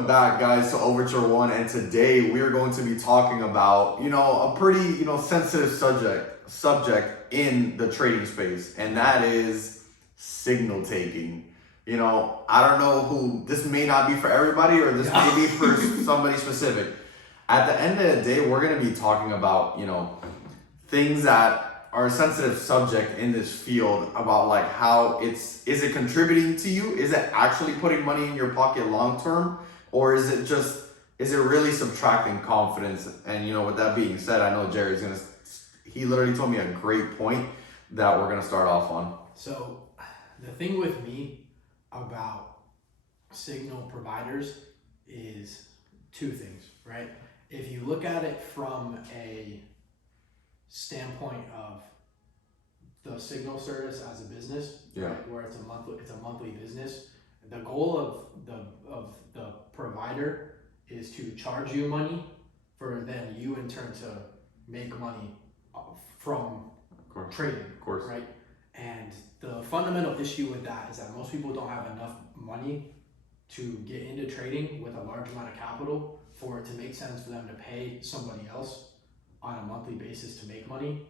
Welcome back, guys, to Overture 1, and today we are going to be talking about, a pretty, sensitive subject in the trading space, and that is signal taking. I don't know who, this may not be for everybody, or this may be for somebody specific. At the end of the day, we're going to be talking about, things that are a sensitive subject in this field about like how is it contributing to you? Is it actually putting money in your pocket long term? Or is it really subtracting confidence? And with that being said, I know Jerry's he literally told me a great point that we're gonna start off on. So the thing with me about signal providers is two things, right? If you look at it from a standpoint of the signal service as a business, right, where it's a monthly business, the goal of the provider is to charge you money for then you in turn to make money from trading, of course, right? And the fundamental issue with that is that most people don't have enough money to get into trading with a large amount of capital for it to make sense for them to pay somebody else on a monthly basis to make money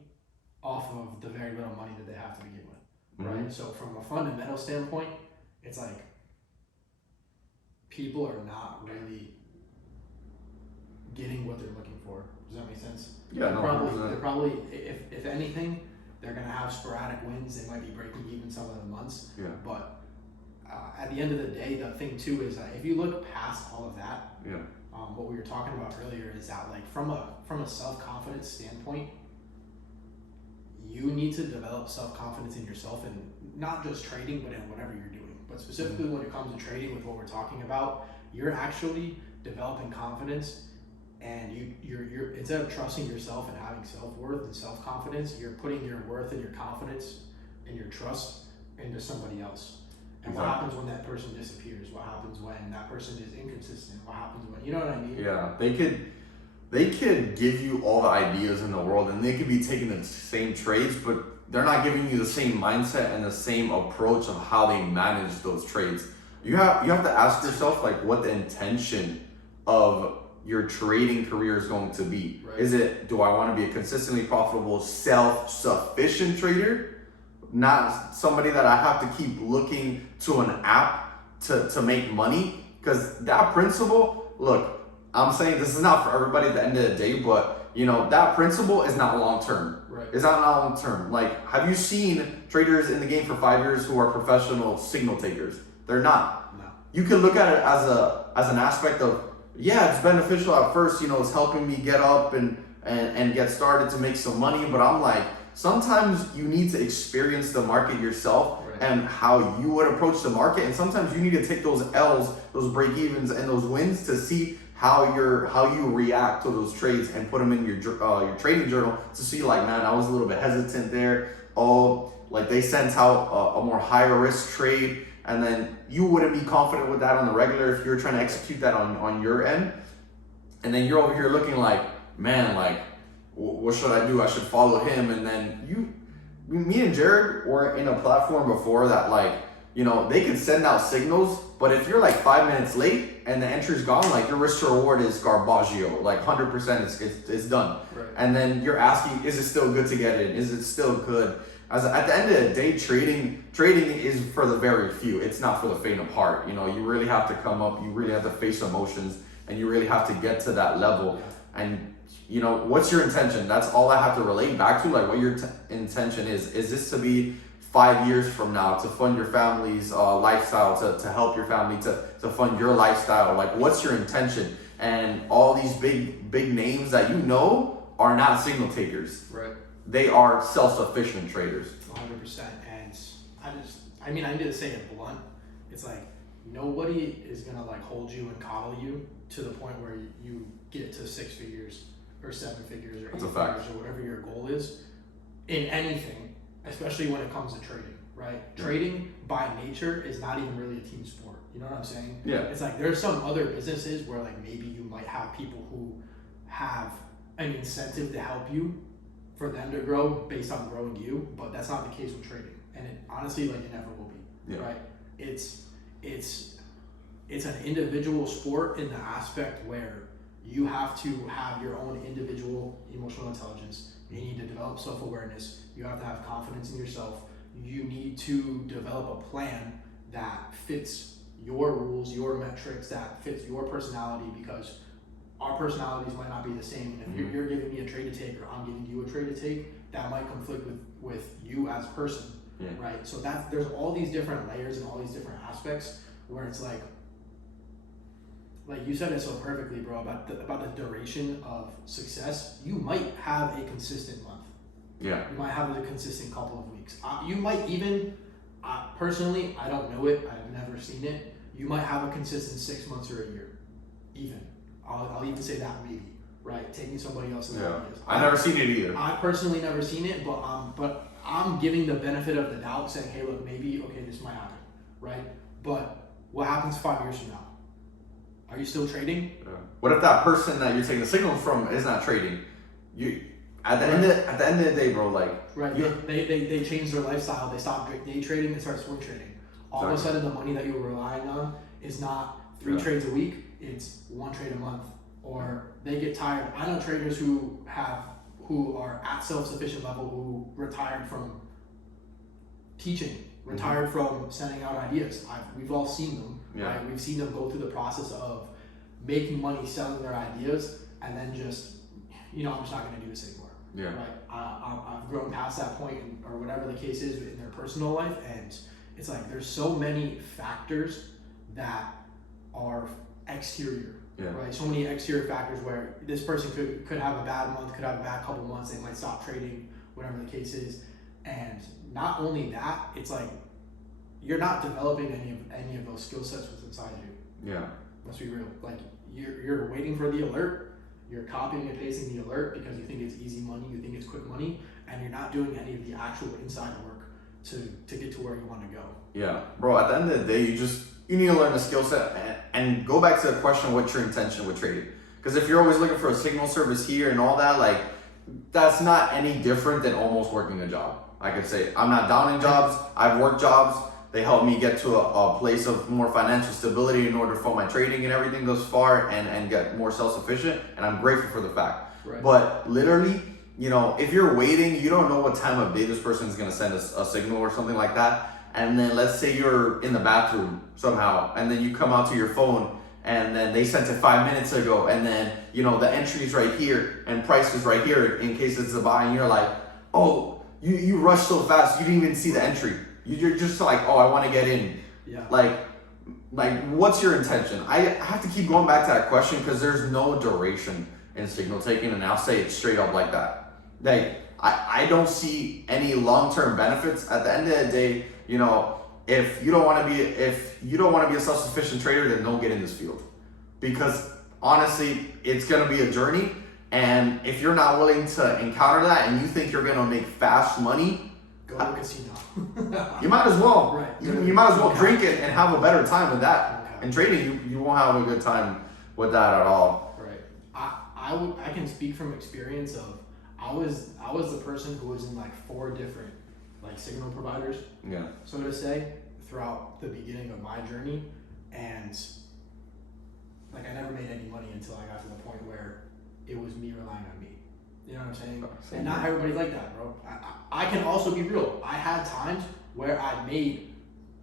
off of the very little money that they have to begin with, right? Mm-hmm. So from a fundamental standpoint, it's like people are not really getting what they're looking for. Does that make sense? Yeah, they're probably if anything, they're gonna have sporadic wins. They might be breaking even some of the months. Yeah. But at the end of the day, the thing too is that if you look past all of that, what we were talking about earlier is that like from a self-confidence standpoint, you need to develop self-confidence in yourself, and not just trading, but in whatever you're doing. But specifically when it comes to trading, with what we're talking about, you're actually developing confidence, and you're instead of trusting yourself and having self-worth and self-confidence, you're putting your worth and your confidence and your trust into somebody else. And what happens when that person disappears? What happens when that person is inconsistent? What happens when, you know what I mean? Yeah, they could give you all the ideas in the world, and they could be taking the same trades, but they're not giving you the same mindset and the same approach of how they manage those trades. You have to ask yourself like what the intention of your trading career is going to be. Right. Is it, do I want to be a consistently profitable, self-sufficient trader? Not somebody that I have to keep looking to an app to make money? Because that principle, look, I'm saying this is not for everybody at the end of the day, but that principle is not long term. Right. It's not long term. Like, have you seen traders in the game for 5 years who are professional signal takers? They're not. No. You can look at it as an aspect of, yeah, it's beneficial at first, it's helping me get up and get started to make some money, but I'm like, sometimes you need to experience the market yourself. Right. And how you would approach the market, and sometimes you need to take those L's, those break evens, and those wins to see how you react to those trades and put them in your trading journal to see like, man, I was a little bit hesitant there. Oh, like they sent out a more higher risk trade, and then you wouldn't be confident with that on the regular if you're trying to execute that on your end. And then you're over here looking like, man, like, what should I do? I should follow him. And then me and Jared were in a platform before that, like, they could send out signals, but if you're like 5 minutes late and the entry's gone, like your risk to reward is garbaggio, like 100% it's done. Right. And then you're asking, is it still good to get in? Is it still good? At the end of the day, trading is for the very few. It's not for the faint of heart. You really have to come up, you really have to face emotions, and you really have to get to that level. And what's your intention? That's all I have to relate back to, like what your intention is. Is this to be 5 years from now to fund your family's lifestyle, to help your family, to fund your lifestyle? Like, what's your intention? And all these big names that are not signal takers. Right. They are self-sufficient traders. 100%. And I need to say it blunt. It's like nobody is gonna like hold you and coddle you to the point where you get to 6 figures or 7 figures or 8 figures or whatever your goal is in anything, especially when it comes to trading, right? Yeah. Trading by nature is not even really a team sport. You know what I'm saying? Yeah. It's like there's some other businesses where like maybe you might have people who have an incentive to help you for them to grow based on growing you, but that's not the case with trading. And it honestly, like, it never will be, right? It's it's an individual sport in the aspect where you have to have your own individual emotional intelligence. You need to develop self-awareness. You have to have confidence in yourself. You need to develop a plan that fits your rules, your metrics, that fits your personality, because our personalities might not be the same. And if you're giving me a trade to take, or I'm giving you a trade to take, that might conflict with you as a person, right? So there's all these different layers and all these different aspects where it's like you said it so perfectly, bro, about the duration of success. You might have a consistent month. Yeah. You might have a consistent couple of weeks. You might even, personally, I don't know it. I've never seen it. You might have a consistent 6 months or a year, even. I'll even say that maybe, right? Taking somebody else's ideas. I've never seen it either. I personally never seen it, but I'm giving the benefit of the doubt, saying, hey, look, maybe, okay, this might happen, right? But what happens 5 years from now? Are you still trading? What if that person that you're taking the signals from is not trading? You at the end of the day, bro, like they change their lifestyle. They stop day trading. They start swing trading. All of a sudden, the money that you were relying on is not 3 trades a week. It's 1 trade a month. Or they get tired. I know traders who are at self-sufficient level, who retired from teaching, retired from sending out ideas. We've all seen them. Right? We've seen them go through the process of making money selling their ideas, and then just, I'm just not going to do this anymore. Right? I've grown past that point, or whatever the case is in their personal life, and it's like there's so many factors that are exterior. Right? So many exterior factors where this person could have a bad month, could have a bad couple months, they might stop trading, whatever the case is. And not only that, it's like you're not developing any of those skill sets within inside you. Let's be real. Like you're waiting for the alert, you're copying and pasting the alert because you think it's easy money, you think it's quick money, and you're not doing any of the actual inside work to get to where you want to go. Yeah, bro. At the end of the day, you need to learn the skill set and go back to the question: what's your intention with trading? Because if you're always looking for a signal service here and all that, like that's not any different than almost working a job. I could say I'm not down in jobs. I've worked jobs. They help me get to a place of more financial stability in order for my trading and everything goes far and get more self-sufficient. And I'm grateful for the fact. Right. But literally, if you're waiting, you don't know what time of day this person is going to send a signal or something like that. And then let's say you're in the bathroom somehow, and then you come out to your phone, and then they sent it 5 minutes ago, and then, the entry is right here, and price is right here in case it's a buy, and you're like, oh, you rushed so fast, you didn't even see the entry. You're just like, oh, I want to get in. Yeah. Like, what's your intention? I have to keep going back to that question because there's no duration in signal taking, and I'll say it straight up like that. Like, I don't see any long-term benefits. At the end of the day, if you don't want to be a self-sufficient trader, then don't get in this field, because honestly, it's gonna be a journey. And if you're not willing to encounter that, and you think you're gonna make fast money, go to a casino. You might as well. Right. You might as well drink it and have a better time with that. Okay. And trading, you won't have a good time with that at all. Right. I can speak from experience of I was the person who was in 4 different signal providers. Yeah. So to say, throughout the beginning of my journey, and I never made any money until I got to the point where it was me relying on me. You know what I'm saying? And not everybody's like that, bro. I can also be real. I had times where I made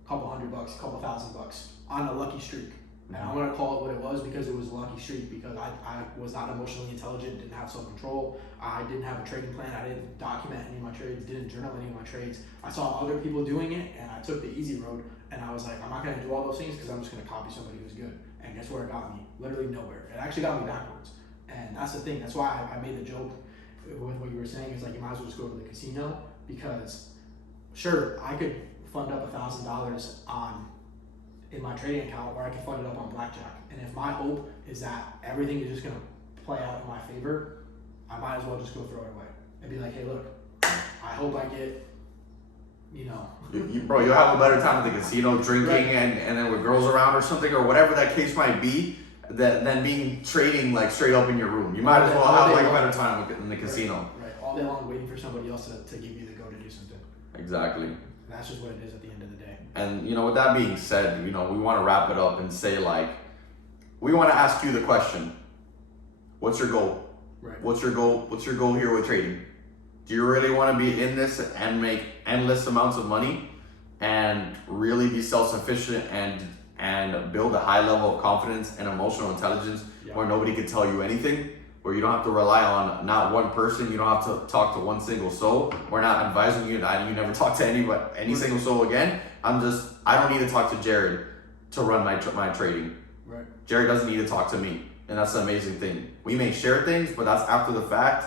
a couple $100, a couple $1,000 on a lucky streak. And I'm going to call it what it was because it was a lucky streak, because I was not emotionally intelligent, didn't have self-control, I didn't have a trading plan, I didn't document any of my trades, didn't journal any of my trades. I saw other people doing it, and I took the easy road, and I was like, I'm not going to do all those things because I'm just going to copy somebody who's good. And guess where it got me? Literally nowhere. It actually got me backwards. And that's the thing. That's why I made the joke with what you were saying, is you might as well just go to the casino, because sure, I could fund up $1,000 in my trading account, or I can fund it up on blackjack. And if my hope is that everything is just gonna play out in my favor, I might as well just go throw it away and be like, hey, look, I hope I get, Bro, you'll have a better time at the casino drinking, right, and then with girls around or something, or whatever that case might be, than being trading straight up in your room. You might as well have a better time in the casino. Right. All day long waiting for somebody else to give you the go to do something. Exactly. And that's just what it is at the end of the day. And, you know, with that being said, you know, we want to wrap it up and say, like, we want to ask you the question, what's your goal? Right. What's your goal? What's your goal here with trading? Do you really want to be in this and make endless amounts of money and really be self-sufficient and build a high level of confidence and emotional intelligence where nobody can tell you anything, where you don't have to rely on not one person, you don't have to talk to one single soul? We're not advising you that you never talk to any single soul again. I don't need to talk to Jared to run my trading. Right. Jared doesn't need to talk to me. And that's the amazing thing. We may share things, but that's after the fact.